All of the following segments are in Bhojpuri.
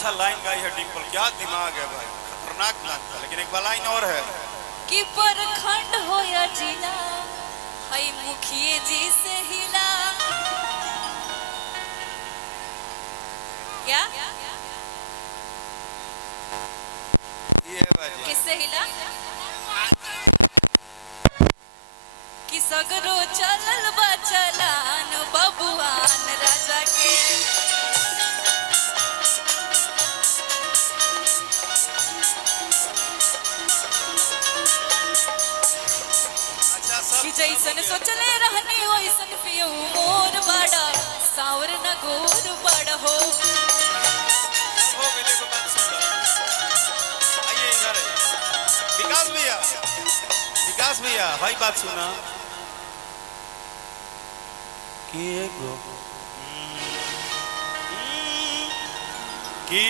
अच्छा लाइन गाई है डिम्पल, क्या दिमाग है भाई, खतरनाक लगता है। लेकिन एक बार लाइन और है कि परखंड हो या जिला हई मुखिए जी से हिला। क्या ये है भाई, किससे हिला? कि सगरो चलल बा चलान बबुआन राजा के। कि जैसन सोचले रहनी वैसन पियो मोर बड़ा सावर न गोर बड़ा हो। मेरे को बात सुन लो। आइए इधर विकास भैया भाई बात सुना कि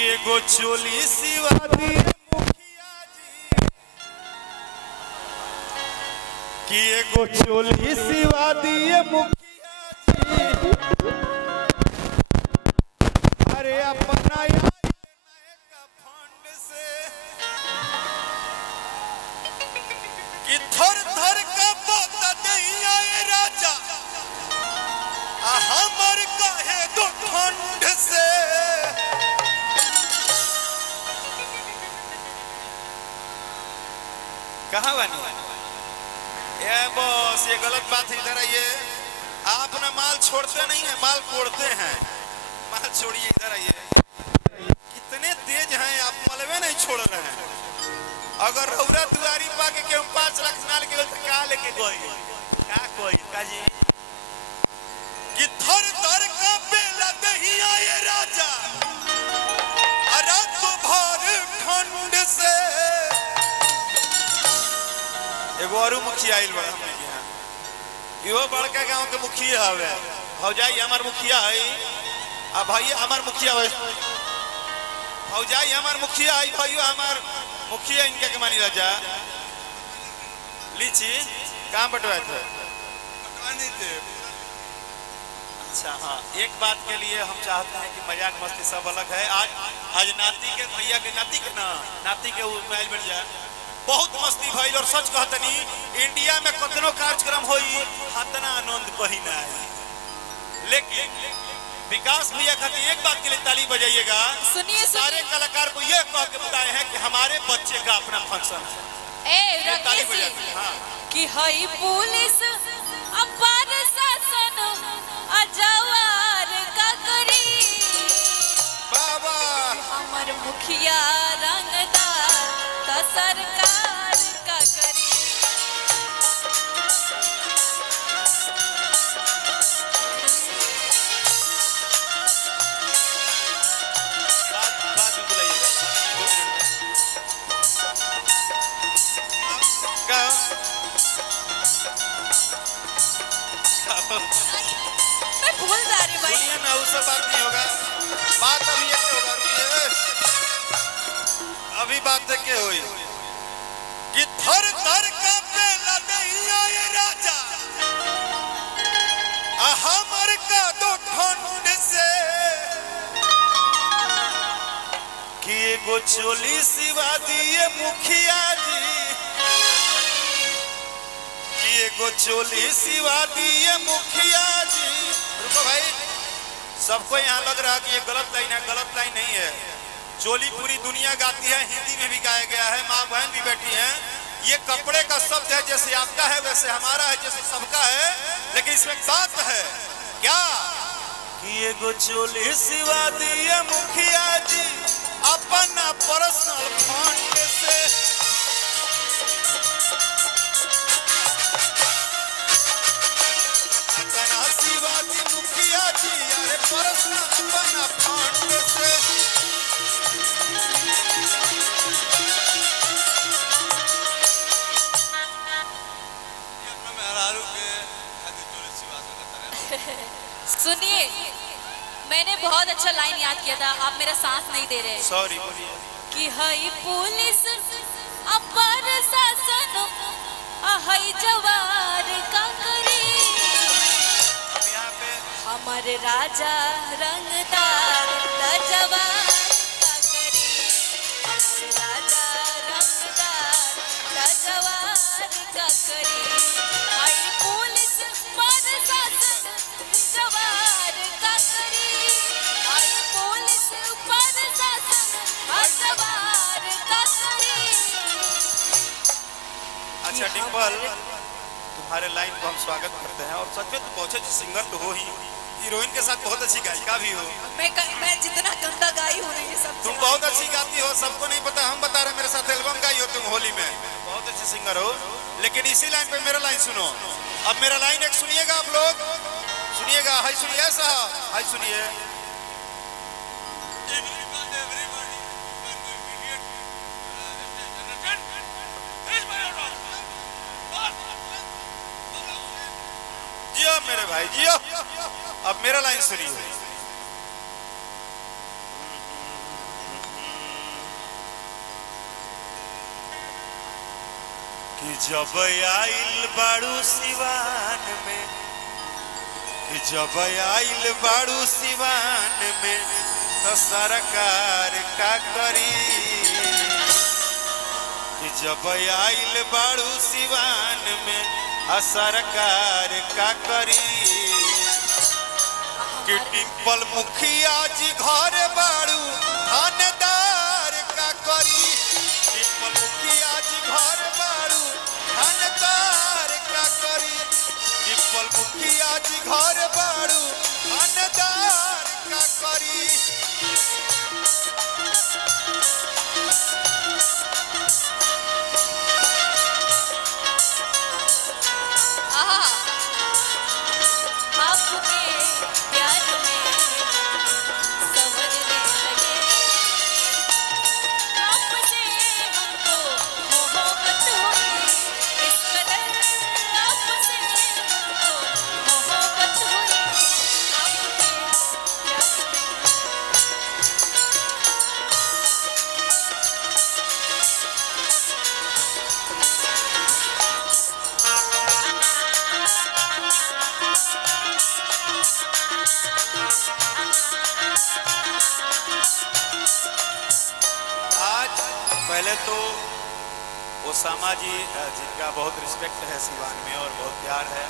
एगो चोली सिवा दी मुखिया जी, कि एगो चोली सिवा दिए मुखिया जी। अरे अपना फंड से कि थर थर का बता दैया राजा हमर कहे दो फंड से। कहाँ बनी ये बॉस, ये गलत बात है। इधर आइए, आप ना माल छोड़ते नहीं है, माल कोड़ते हैं। माल छोड़िए, इधर आइए। कितने तेज हैं आप, मलबे नहीं छोड़ रहे हैं। अगर रौरा दुआरी पाके के 5 लाख नाल के तो का लेके गई का कोई काजी कि थर थर का बेला दहिया ये राजा रात भर ठंड से। एगो और मुखिया आइल बा हमने के यहाँ, इहो बड़का गांव के मुखिया हवे। भौजाई हमार मुखिया है, आ भाई हमार मुखिया है। भौजाई हमार मुखिया है, भाइयों हमार मुखिया। इनका के मानी राजा लीची कहाँ बटवाए थे? अच्छा हाँ, एक बात के लिए हम चाहते हैं कि मजाक मस्ती सब अलग है। आज नाती के भैया के नाती के ना नाती के मोबाइल मिल जाए, बहुत मस्ती भइल। और सच कहतनी इंडिया में कतनो कार्यक्रम होई हतना आनंद कहीं ना आई। लेकिन विकास भैया खातिर एक बात के लिए ताली बजाइएगा। सुनिए सारे कलाकार को यह कह के बताए हैं कि हमारे बच्चे का अपना फंक्शन है। ताली बजाइए। हाँ कि हई पुलिस अपार शासन अजवार का करी बाबा हमर मुखिया रंगदार का सरकार का करी। बात बुलाइएगा। मैं भूल जा रही भाई। दुनिया ना उससे बात नहीं होगा, बात अभी एक होगा। अभी बात के हुई कि थर थर का बेला दैया ये राजा हमर का दो ठंड से। कि एगो चोली सिवा दिए मुखिया जी, कि एगो चोली सिवा दिए मुखिया जी। रुको भाई, सबको यहाँ लग रहा है कि ये गलत लाइन है। गलत लाइन नहीं है। चोली पूरी दुनिया गाती है, हिंदी में भी गाया गया है, माँ बहन भी बैठी हैं। ये कपड़े का शब्द है, जैसे आपका है वैसे हमारा है, जैसे सबका है। लेकिन इसमें बात है क्या कि एगो चोली सिवा दिए मुखिया जी अपना पर्सनल फंड से। सिवा दी मुखिया जी अरे पर्सनल अपना फंड से। सुनिए, मैंने बहुत अच्छा लाइन याद किया था, आप मेरा साथ नहीं दे रहे। सॉरी बोलिए। कि हई पुलिस अपर शासन हई जवार का करी हमारे राजा रंगदार जवार का का करी आई पुलिस प्रशासन जवार का करी आई पुलिस प्रशासन जवार का करी। अच्छा डिम्पल, तुम्हारे लाइन को हम स्वागत करते हैं और सच में तुम बहुत अच्छी सिंगर तो हो ही, हीरोइन के साथ बहुत अच्छी गायिका भी हो। मैं जितना गंदा गाई हूँ ना ये सब तुम बहुत अच्छी गाती हो, सबको नहीं पता, हम बता रहे, मेरे साथ एल्बम गाई हो तुम होली में, बहुत अच्छी सिंगर हो। लेकिन इसी लाइन पे मेरा लाइन सुनो। अब मेरा लाइन एक सुनिएगा आप लोग, सुनिएगा। हाय सुनिए साहब, हाय सुनिए। जियो मेरे भाई जियो। अब मेरा लाइन सुनिए। कि जब आइल बाड़ू सिवान में, कि जब आइल बाड़ू सिवान में, तो सरकार का करी। कि जब आइल बाड़ू सिवान में, सरकार का करी। कि डिम्पल मुखिया जी घर बाड़ू थानेदार का करी। डिम्पल मुखिया जी घर बाड़ू थानेदार का करी। डिम्पल मुखिया जी घर बाड़ू थानेदार का करी। आपके प्यार में संवरने लगे आपसे हमको मोहब्बत हुई इस कदर आपसे हमको मोहब्बत हुई आपके प्यार में। आज पहले तो ओसामा जी जिनका बहुत रिस्पेक्ट है सिवान में और बहुत प्यार है,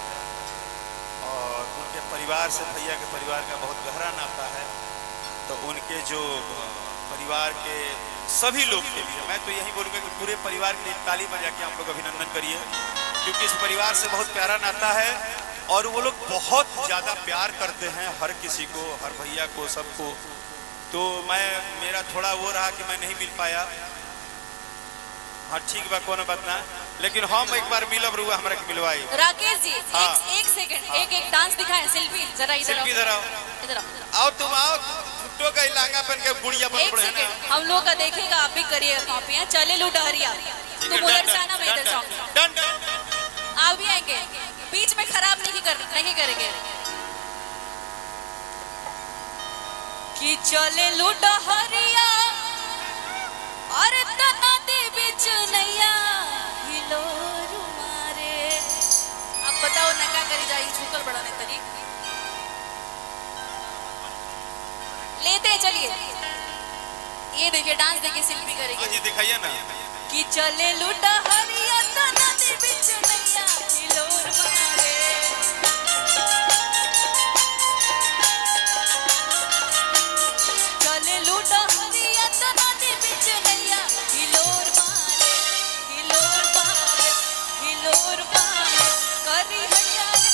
और उनके परिवार से, भैया के परिवार का बहुत गहरा नाता है, तो उनके जो परिवार के सभी लोग के लिए मैं तो यही बोलूँगा कि पूरे परिवार के लिए ताली बजा के आप लोग अभिनंदन करिए, क्योंकि इस परिवार से बहुत प्यारा नाता है और वो लोग बहुत ज़्यादा प्यार करते हैं हर किसी को, हर भैया को, सबको। तो मेरा थोड़ा वो रहा कि मैं नहीं मिल पाया। हाँ ठीक बा, कोनो बात ना, लेकिन हम एक बार मिलब रुआ, हमरा के मिलवाई। राकेश जी हाँ। एक सेकंड, एक डांस दिखाएं। शिल्पी जरा इधर शिल्पी जरा आओ। इधर आओ। आओ तुम आओ, फुट्टो का लहंगा पहन के बुढ़िया बन एक पड़े है ना। सेकंड, हम लोग का देखेगा, आप भी करिए कॉपियां। चले लो डहरिया, तुम उधर से आना, मैं इधर से आऊंगी। डन डन। आप भी आएंगे, बीच में खराब नहीं करेंगे। कि चले लो डहरिया और तना दे बिच नैया हिलो रुमारे। अब बताओ ना क्या करी जाए, झुकल बढ़ाने तरीक लेते हैं। चलिए ये देखिए, डांस देखिए, शिल्पी करेगी। जी दिखाइए ना। कि चले लुटा हरिया तना दे बिच नैया हिलोर मारे। चले लुटा हरिया तना दे बिच नैया हिलोर मारे, हिलोर मारे, हिलोर मारे करी हैया रे।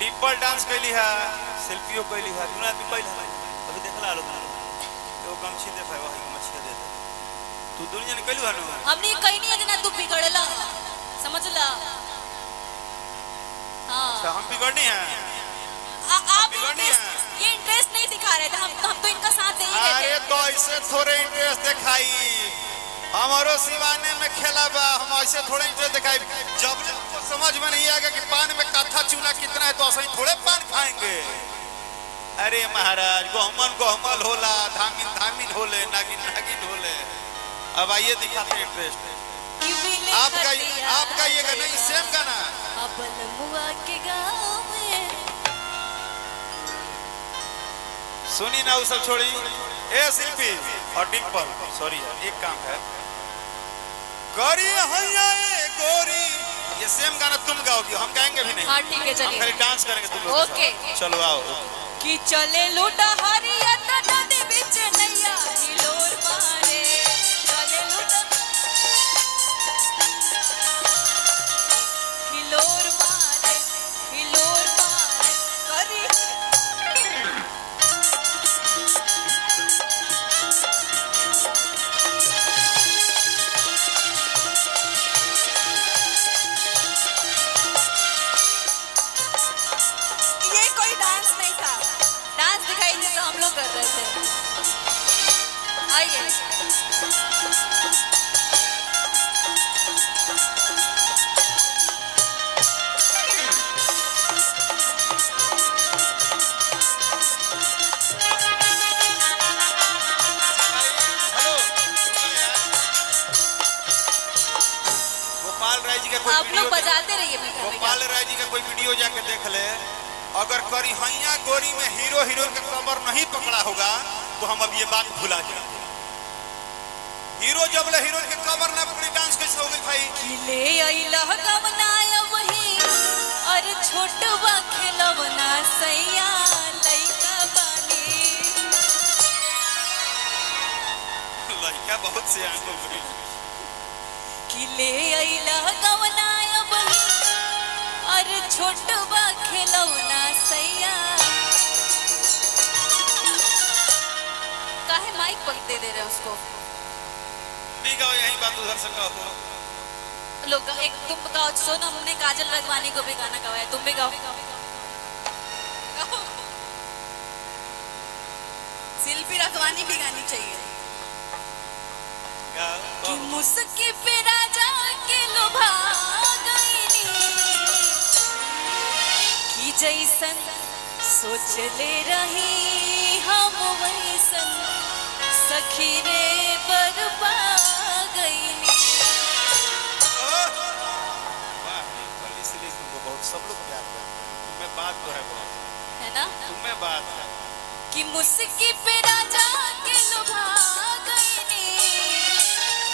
डिम्पल डांस कैली है, सेल्फियो कैली है, दुना भी कैली है। अभी देखला लो तो गमछी दे भाई, वही गमछी दे दे। तू दुनिया ने कैलू है नु। हमने कहीं नहीं है ना, तू बिगड़ला, समझ ला। हाँ अच्छा हम बिगड़नी है। आप ये इंटरेस्ट नहीं दिखा रहे थे, हम तो इनका साथ दे ही रहे थे। अरे तो ऐसे थोड़े इंटरेस्ट दिखाई, हमारो सिवाने में खेला बा, हम ऐसे थोड़े इंटरेस्ट दिखाई। जब तो समझ में नहीं आएगा कि पान में काथा चूना कितना है, तो ऐसे ही थोड़े पान खाएंगे। अरे महाराज गोहमन गोहमल होला, धामिन धामिन होले, नागिन नागिन होले। अब आइए दिखाते हैं इंटरेस्ट। आपका ये गाना सेम गाना के गाँव में सुनी ना, वो सब छोड़ी। ए शिल्पी और डिम्पल, सॉरी यार एक काम है, गोरी हैया ए गोरी, ये सेम गाना तुम गाओगी, हम गाएंगे भी नहीं। हाँ ठीक है, चलिए हम खाली डांस करेंगे तुम लोग। ओके चलो आओ। कि चले लूटा हरिया नदी बिच नैया हिलोर मारे, चले लूटा हिलोर मारे करी ये कोई डांस नहीं था, डांस दिखाई दे तो हम लोग कर रहे थे। आइए हेलो, गोपाल राय जी का कोई आप लोग वीडियो, बजाते रहिए, मैं घर में गोपाल राय जी का कोई वीडियो जाके देख ले। अगर करिहैया गोरी में हीरो हीरोइन का कमर नहीं पकड़ा होगा तो हम अब ये बात भुला जाएंगे। हीरो जब ले हीरोइन के कमर ना पकड़ी, डांस कैसे हो गई भाई? ले आइला गवनाया वही और छोटवा खेलवना सैया लइका बानी, लड़का बहुत से आंखों में कि ले आइला गवनाया वही और छोटवा खेलवना सैया। काहे माइक पकड़ दे रहे उसको? भी गाओ, यही बात उधर से कहो। लोग एक तुम गाओ, सुनो हमने काजल रखवानी को भी गाना गवाया, तुम भी गाओ। शिल्पी रखवानी भी गानी चाहिए। कि मुस्की पे राजा के लोभा गईनी, कि जैसन सोच ले रही हम वैसन सखी रे बरपा गईनी। इसलिए तुमको बहुत सब लोग प्यार करते हैं। तुम्हें बात तो है बहुत, है ना? तुम्हें बात है कि मुस्की पे राजा के लोभा गईनी,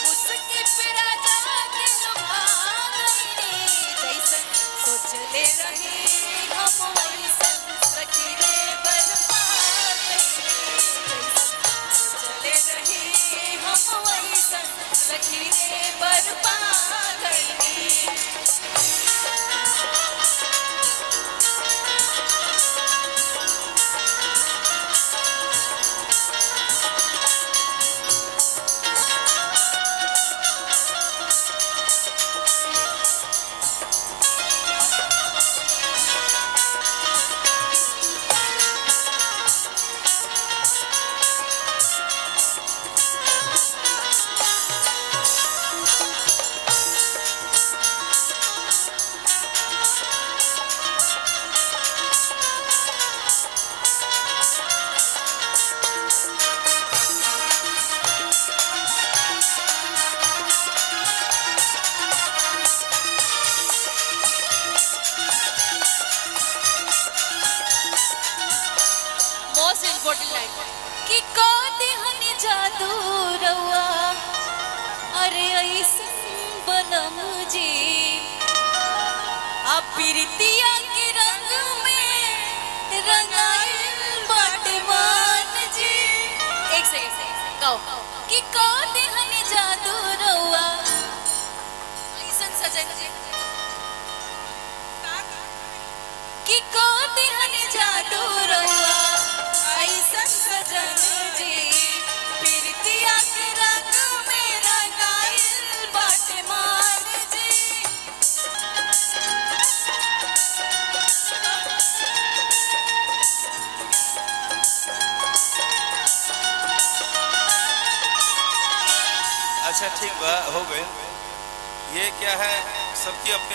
मुस्की पे राजा के लोभा गईनी, जैसन सोच ले रही हम वैसन सखी रे बरपा गईनी, जैसन सोच ले रही हम वैसन सखी रे बरपा गईनी। मोस्ट इम्पोर्टेंट लाइन कि कोती हनी जादू रवा, अरे ऐसन बनम जी आप प्रीतिया के रंग में रंगाइल बाटे मान जी। एक सेकंड गाओ कि कोती हनी जादू रवा ऐसन सजन जी, कि कोती हनी जादू रवा ऐसन सजन जी, प्रीतिया के रंग में रंगाइल बाटे मान जी। अच्छा ठीक बा, हो गए। ये क्या है, सबकी अपनी